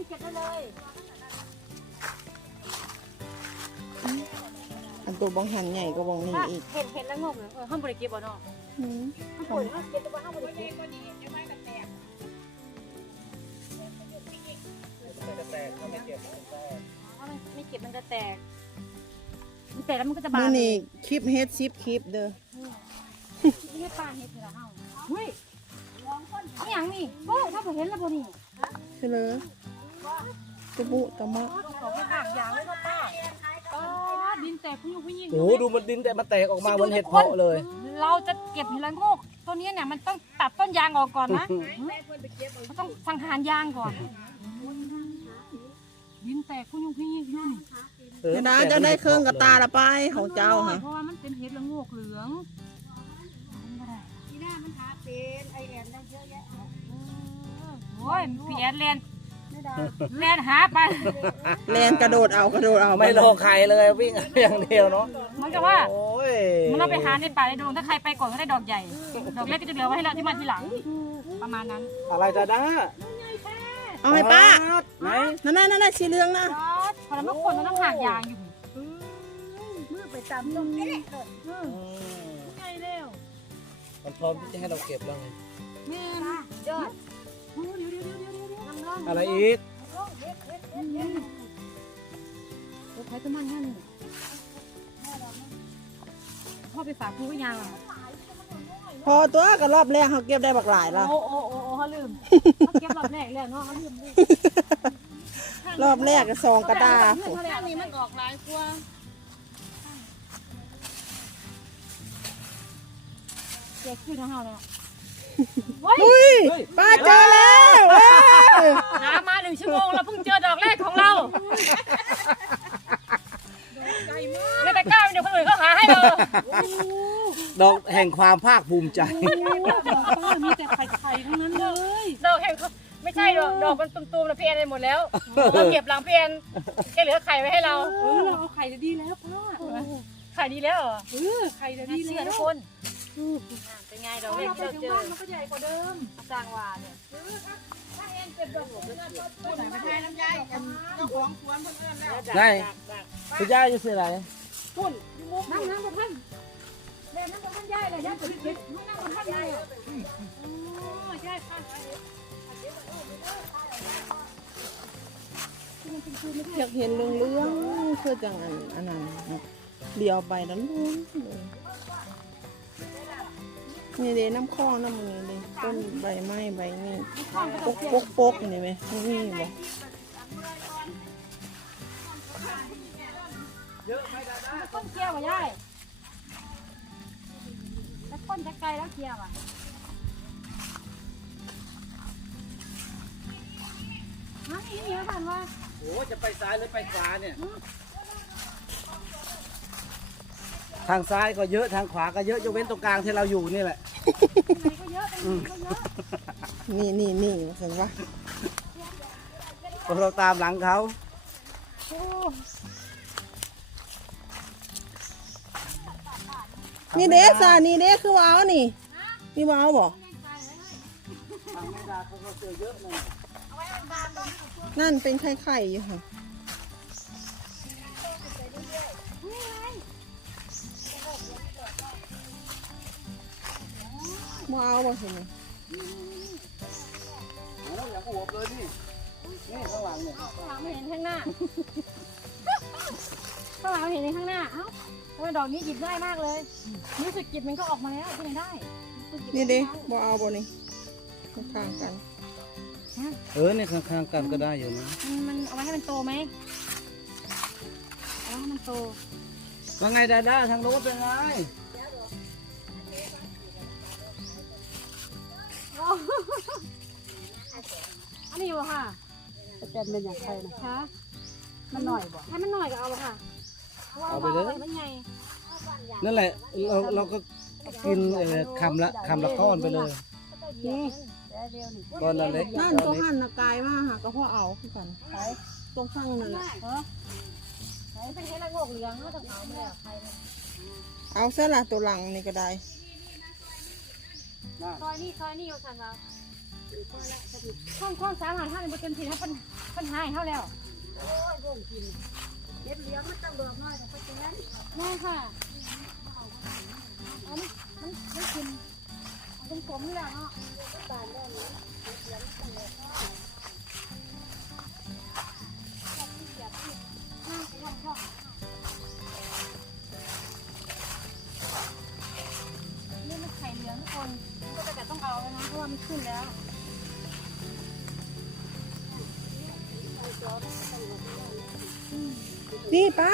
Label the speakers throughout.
Speaker 1: เก็บได้เลย
Speaker 2: อันตัวบางหันใหญ่ก็บางนี่อีก
Speaker 1: เห็นแล้วงงเลยห้องบริเก็บบ่เนาะห้องบริเก็บแต่ว่าห้องบริเก็บไม่เก็บมันจะแตกมันแตกแล้วมันก็จะบาน
Speaker 2: นี่คลิปเฮ็ดซิปคลิปเด้อ
Speaker 1: นี่ให้ป้าเห็ดเหรอเฮาเฮ้ยนี่อย่างนี่โอ้ถ้าผมเห็นแล้วบ่นี่
Speaker 2: ใช่เลยตะบุตะมะ
Speaker 1: เขาไปหักยางเลยป้าดินแตกพุ่งยิ่ง
Speaker 3: โอ้ดูมันดินแต่มันแตกออกมาเหมือนเห็ดเพาะเลย
Speaker 1: เราจะเก็บเห็ดละโงกตัวนี้เนี่ยมันต้องตัดต้นยางออกก่อนนะมันต้องสังหารยางก่อนดินแตกพุ่งยิ่งยุ่น
Speaker 2: จะได้จะได้เครื่องกระตาละไปของเจ้าค่ะ
Speaker 1: เพราะว่ามันเป็นเห็ดละโงกเหลือง
Speaker 4: นี่หน้ามันหาเป็นไอแอนได้เยอะแยะ
Speaker 1: โอ้ยพี่แอนแลนหาไป
Speaker 2: แลนกระโดดเอา
Speaker 3: ไม่รอใครเลยวิ่งอย่างเดียวเนาะ
Speaker 1: มันก็ว่า
Speaker 3: โอ้ย
Speaker 1: มันเราไปหาในป่าในดงถ้าใครไปก่อนก็ได้ดอกใหญ่ ดอกเล็กก็จะเหลือไว้ให้เราที่มาทีหลัง ประมาณนั้น
Speaker 3: อะไรจะได้
Speaker 2: เอาให้ป้า
Speaker 3: ไหน
Speaker 2: นั่นสีเหลืองนะ
Speaker 1: พอแล้วเมื่อคนมันต้องหักยางอยู่
Speaker 4: มือไปตามตรงนี้แหละ
Speaker 1: ไงเร็ว
Speaker 3: มันพร้อมที่จะให้เราเก็บแล้วไง
Speaker 1: แม่
Speaker 4: ยอด
Speaker 1: เดี๋ยว
Speaker 4: น้ำร้อน
Speaker 3: อะไรอีก
Speaker 1: ใช้ต้นมันนั่นพ่อไปฝากครูก็ยาง
Speaker 2: พอตัวก็รอบแรกเขาเก็บได้บักหลายแล้ว
Speaker 1: โอ้เขาลืมเขาเก็บรอบแรกแล้วเนาะเขาลืม
Speaker 2: รอบแรกก็ซองกระดาษ
Speaker 1: อันนี้มันออกหลายกว่าเจ๊ขึ้นของเราแล้ว
Speaker 2: อุ้ยป้าเจอแล้วเว้ย
Speaker 1: หามา1 ชั่วโมงเราเพิ่งเจอดอกแรกของเราในตะกร้าเดี๋ยวคนอื่นเขาหาให้เรา
Speaker 3: ดอกแห่งความภาคภูมิใจ
Speaker 1: ป้ามีแต่ไข่ทั้งนั้นเลยดอกแห่งไม่ใช่ดอกมันตุ่มๆนะพี่แอนได้หมดแล้วเราเก็บหลังพี่แอนแกเหลือไข่ไว้ให้เราเราเอาไข่จะดีแล้วป้าไข่ดีแล้วเหรอไข่จะดีแล้วทุกคนเป็นไงดอกแรกที่เราเจอมันก็ใหญ่กว่าเดิมสร้างวาเนี่ย
Speaker 3: ได้คุณย่าจะซื้ออะไร
Speaker 1: น้ำกับท่านเล่นน้ำกับท่านย่ายเลยย่ายจะเก็บน้ำกับท่านย่ายย่ายข้างไว้
Speaker 2: อยากเห็นเหลืองๆคือจังอันนั้นเดียวไปนั้นนี่เด้น้ำข้อน้ำมือเลยต้นใบไม้ใบนี่ปกนี่ไหมนี่บ่
Speaker 1: ต้นเกียวอ่ะย่ายแต่ต้นจะไกลแล้วเกียวอ่ะนี่เหนียวผ่านว่า
Speaker 3: โอ้จะไปซ้ายหรือไปขวาเนี่ย ทางซ้ายก็เยอะทางขวาก็เยอะยกเว้นตรงกลางที่เราอยู่นี่แหละ
Speaker 1: ก็เยอะตรงนี้ก็เยอะ
Speaker 2: นี่เห็นปะ
Speaker 3: เราตามหลังเขา
Speaker 2: นี่เด้ซานี่เด้คือว้าวนี่ว้าวบ่นั่นเป็นไข่อยู่ค่ะว้าวบ่เห็นไหม
Speaker 3: อย่างอวบเลยนี่ข้างหลังเนี่ย
Speaker 1: ข้างหลังไม่เห็นข้างหน้าข้างหลังเห็นในข้างหน้าเอ้าทำไมดอกนี้หยิบง่ายมากเลยรู้สึกจิบมันก็ออกมาแล้วที่ไหนได้
Speaker 2: นี่เด้ว้าวบ่นี่ข้างๆกัน
Speaker 3: นี่ข้างๆกันก็ได้อยู่นะ
Speaker 1: มันเอาไว้ให้มันโตไหมเอาไว้ให้มันโต
Speaker 3: ว่าไงดาด้าทางโน้นเป็นไง
Speaker 1: อันนี้อยู่ค่ะ
Speaker 4: จะเป็นอย่างไรนะ
Speaker 1: คะ
Speaker 4: มันหน่อยบ่
Speaker 1: ให้มันหน่อยก็เอาค่ะ
Speaker 3: เอาไปเลย
Speaker 1: มันไง
Speaker 3: นั่นแหละเราก็กินคำละก้อนไปเลย
Speaker 2: นี่
Speaker 4: เร็วนี่
Speaker 3: ก้อนละเล็ก
Speaker 2: นั่นตัวหั่นนะกายมากค่ะก็พ่อเอาคือกันตรงข้างนั่นแหละ
Speaker 1: ไหนเป็นแค่ละโงกเหลืองแล้วต้องเอาไม่ได้ใครเลย
Speaker 2: เอาซะละตัวหลังนี่ก็ได้
Speaker 1: ซอยนี่อยู่สันเราข้องสามารถห้าในบทเต็มที่ให้ปัญหาให้เขาแล้ว
Speaker 4: โอ้ยโดนกินเก็บเหลืองมันต้องเบิกน้อยแต่เพราะฉะนั้น
Speaker 1: แม่ค่ะเอามันกินตรงผมนี่แหละเนาะ
Speaker 4: บานได้นี้เหลืองมันต้องเบิกน้อย
Speaker 1: นั่งไปช่องนี่มันไข่เหลืองทุกคนก็จะต้องเอาแล้วนะเพราะว่ามันขึ้นแล้ว
Speaker 2: นี่ป้า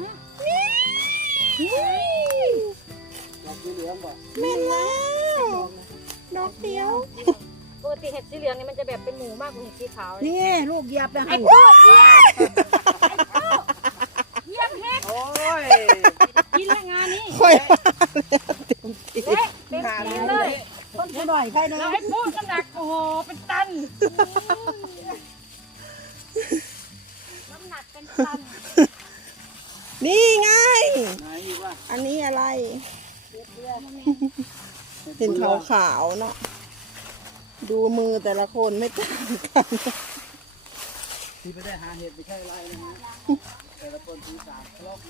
Speaker 2: นี่
Speaker 3: ดอกสีเหลืองป่ะ
Speaker 2: แม่นแล้วดอกเดียว
Speaker 1: ปกติเห็ดสีเหลืองเนี่ยมันจะแบบเป็นหมูมากกว่าเห็ดสีขาว
Speaker 4: นี่ลูกเหยียบนะ
Speaker 1: ไอ้
Speaker 4: ให้
Speaker 1: พวกเยี่ยมเห็ด
Speaker 3: โอ้ย
Speaker 1: กินแล้วงานนี้
Speaker 2: ค่อย
Speaker 1: เละเต็มที่เลย
Speaker 4: ต้นหน่อยใครนะ
Speaker 1: เราให้พูดน้ำหนักโอ้โหเป็นตันน้ำหนักเป็นตัน
Speaker 2: นี่ไง
Speaker 3: ไหนอีกว่า
Speaker 2: อันนี้อะไร เห็นขาวๆเนาะดูมือแต่ละคนไม่ต่างกัน
Speaker 3: ที่ไม่ได้หาเห็ดไม่ใช่ไรนะฮะแต่ละคนถือสามครบ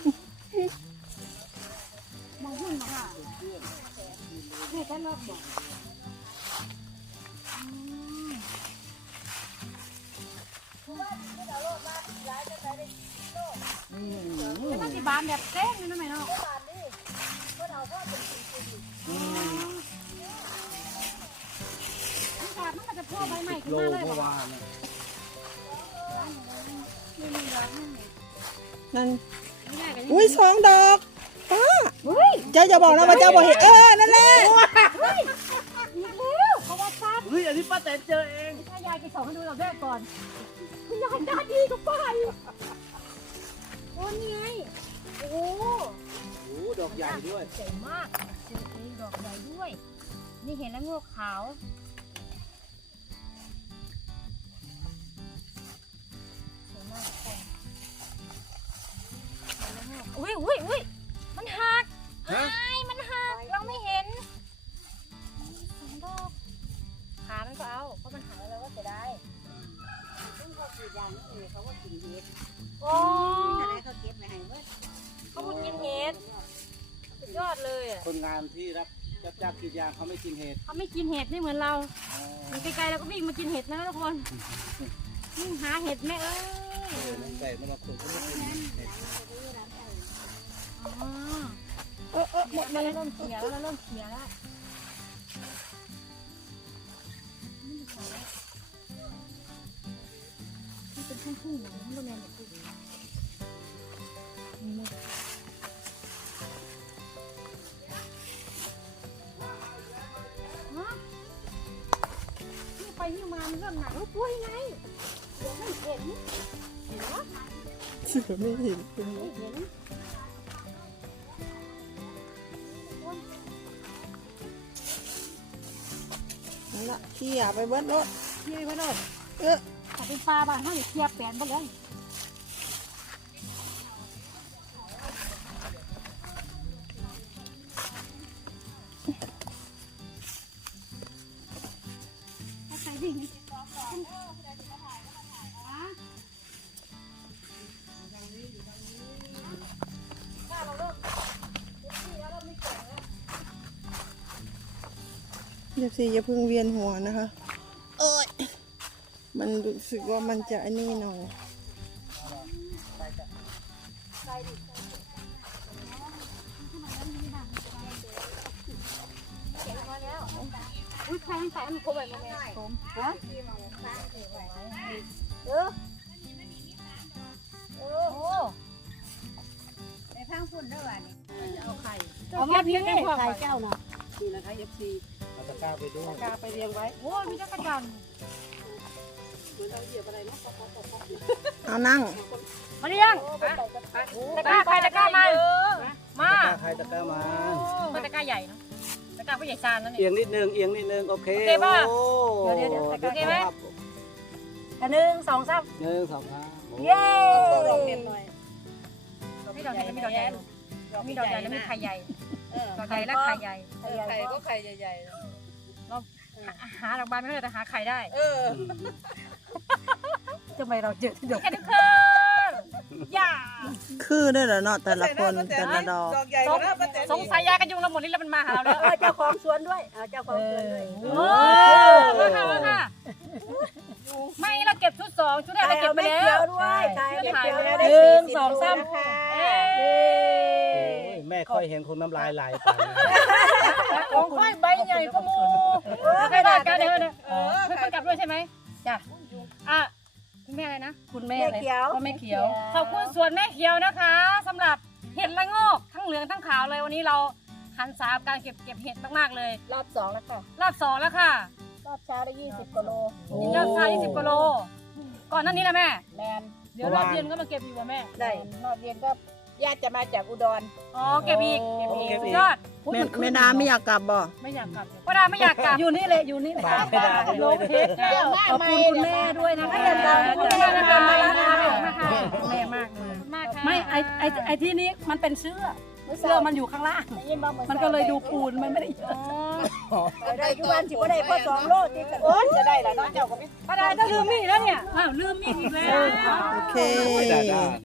Speaker 1: มองหุ่นมาค่ะแม่ก็เลิกบอกแล้วมันสิบานแบบเต้นนี่นะแม่เนาะมันก็จะพ่อใบใหม่ขึ้น
Speaker 3: โล
Speaker 1: มาเลย
Speaker 3: เมื่อ
Speaker 1: บอก
Speaker 3: วานนะ
Speaker 2: นั่น
Speaker 1: นี่แม่ก็
Speaker 2: อุ้ยสองดอกป้าเจ้าจะบอกนะว่าเจ้าบอกเห็นนั่นแหละ
Speaker 1: อีกแล้วเพราะว่าซัด
Speaker 3: เฮ้ยอันนี้ป้าแตนเจอเอง
Speaker 1: ถ้ายายไปส่งให้ดูเราแรกก่อนคุณยายตาดีกับป้าอยู่โอ้นี่ไงโอ้
Speaker 3: โอ้ดอกใหญ่ด้วย
Speaker 1: ใหญ่มากเจอเองดอกใหญ่ด้วย นี่เห็นแล้วงอกขาวสวยมากคนเห็นแล้วงอกอุ้ยอุ้ยอุ้ยมันหัก
Speaker 3: ฮะ
Speaker 1: ไอ้มันหักเราไม่เห็นสองดอกขามันก็เอาเพราะมันหักแล้วเราก็เสียดาย
Speaker 4: ซึ่งเขากินยางนี่เขาว่ากินเห็ด
Speaker 1: โอ้
Speaker 4: อะไรเขาเก็บไว้ให้เว้ย
Speaker 1: เขาพูดกินเห็ดสุดยอดเลยอ่ะ
Speaker 3: คนงานที่รับจ้างกรีดยางเขาไม่กินเห็ด
Speaker 1: เขาไม่กินเห็ดไม่เหมือนเรา
Speaker 3: อ๋อ
Speaker 1: มันไกลๆเราก็วิ่งมากินเห็ดนะทุกคนวิ่งหาเห็ดแม่เอ้ย
Speaker 3: แต่บางคนเขาไม่กินเห็ด
Speaker 1: อ๋อหมดมาแล้วเริ่มเขียวแล้วเริ่มเขียวแล้วนี่เป็นพุ่งๆของมันแมนแบบนี้ฮะนี่ไปนี่มามันเริ่มหนักแล้วตัวยังไงเดี๋ยวไม่เห็นเห็นไหม
Speaker 2: เสือไม่เห็น
Speaker 1: ไม่เห็น
Speaker 2: นั่นละขี้อ่ะไปเบิดรถ
Speaker 1: เทียบไปเลย
Speaker 2: เออ
Speaker 1: ถ้าเป็นปลาบ้านเขาเทียบแปลนไปเลยถ้าใครวิ่งถ้าเราเริ่มแล้วเราไม่เก่งแล้ว
Speaker 2: เดี๋ยวสิอย่าเพิ่งเวียนหัวนะคะ เอ้ยมันรู้สึกว่ามันจะอันนี้หน่อย
Speaker 1: อุ้ยใครใส่มันโคแบบนี้ผมฮะโอ้
Speaker 4: ไปพังฝุ่นด้วยว่ะนี่เอาไข่
Speaker 1: เอาแค่เพียงแค่พอ
Speaker 4: ไข่เจ้าเนาะ
Speaker 2: นี่นะคะ FC
Speaker 3: เอาตะกร้าไปด้วย
Speaker 2: กาไปเรียงไว้
Speaker 1: โอ้ยมีจักรจันทร์
Speaker 2: เหมือนเราเหยียบอะไรเนาะเอานั่ง
Speaker 1: มาเรียงตะกร้าใครตะกร้ามามา
Speaker 3: ตะกร้าใครตะกร้ามา
Speaker 1: มันตะกร้าใหญ่เนาะตะกร้าผู้ใหญ่ซานนั่น
Speaker 3: เอี
Speaker 1: นี่
Speaker 3: ยงนิดนึงเอียงนิดนึงโอเค
Speaker 1: โอเคป่ะ
Speaker 3: โอ้
Speaker 1: เดี๋ยวตะกร้าโอเคไหม
Speaker 3: ครับ
Speaker 1: อันหนึ่งสองสาม
Speaker 3: หนึ่งสองสามโอ้
Speaker 1: เย้
Speaker 2: ดอกเห็ดหน่อย
Speaker 1: มีดอกใหญ่มีดอกใหญ่มีดอกใหญ่แล้วมีไข่ใหญ่ดอกใหญ่และไข่ใหญ่
Speaker 2: ไข่ก็ไข่ใหญ่
Speaker 1: หาหลักบ้านไม่ได้แต่หาไข่ได้
Speaker 4: ทำไมเราเจอที่ดอก
Speaker 1: แค่ทุกคนอย่า
Speaker 2: คือได้เหรอเนาะแต่ละคนแต่ละดอก
Speaker 1: สงสัยยากันยุงเราหมดนี่แล้วมันมาหาเราแล้ว
Speaker 4: เจ้าของสวนด้วยเจ้าของสวนด้วย
Speaker 1: โอ้มาค่ะไม่เราเก็บชุด2ชุดแรกเราเก็บไปแล้ว
Speaker 4: ด้วยขายไม่เกี่ยวได้
Speaker 1: 1 2 3
Speaker 3: แม่ค่อยเห็นคนน้ำลายไหลไป
Speaker 1: ของค่อยใบใหญ่ก็มูไม่ได้กันเดี๋ยวนะไม่ต้องกลับด้วยใช่ไหมจ้ะอ่ะคุณแม่อะไรนะคุณแม่อะไรก็แม่เขียวขอบคุณสวนแม่เขียวนะคะสำหรับเห็ดละโงกทั้งเหลืองทั้งขาวเลยวันนี้เราหันษาการเก็บเห็ดมากๆเลย
Speaker 4: รอบ2แล้วค่ะ
Speaker 1: รอบ2แล้วค่ะ
Speaker 4: รอบเช้าได้20กว่าโล
Speaker 1: ยอดชาย20 กว่าโลก่อนหน้านี้นะแม่
Speaker 4: แมน
Speaker 1: เดี๋ยวรอบเย็นก็มาเก็บอยู่ว่ะแม่
Speaker 4: ได้รอบเย็นก็ญาติจะมาจากอุดร
Speaker 1: อ๋อเก็บอีกสุดยอด
Speaker 2: แม่ดาไม่อยากกลับบ่
Speaker 1: ไม่อยากกลับป้าดาไม่อยากกลับอยู่นี่เลยอยู่นี่เลย
Speaker 3: ฝากไม่ได้ไปด้วยเด้อ
Speaker 1: ขอบคุณคุณแม่ด้วยนะคะขอบคุณมากนะคะแม่มากเลยไม่ไอที่นี้มันเป็นเสื้อมันอยู่ข้างล่างมันก็เลยดูปูนมันไม่ได้
Speaker 4: ได้ทุกวันสิบ่ได้พอ2โลติดกันโอ้จะได้แล้วเนาะเจ้าก็ไม่
Speaker 1: ป้าดาจะลืมมีดแล้วเนี่ยอ้าวลืมมีดอีกแล้ว
Speaker 2: โอเค
Speaker 3: ไม่ได้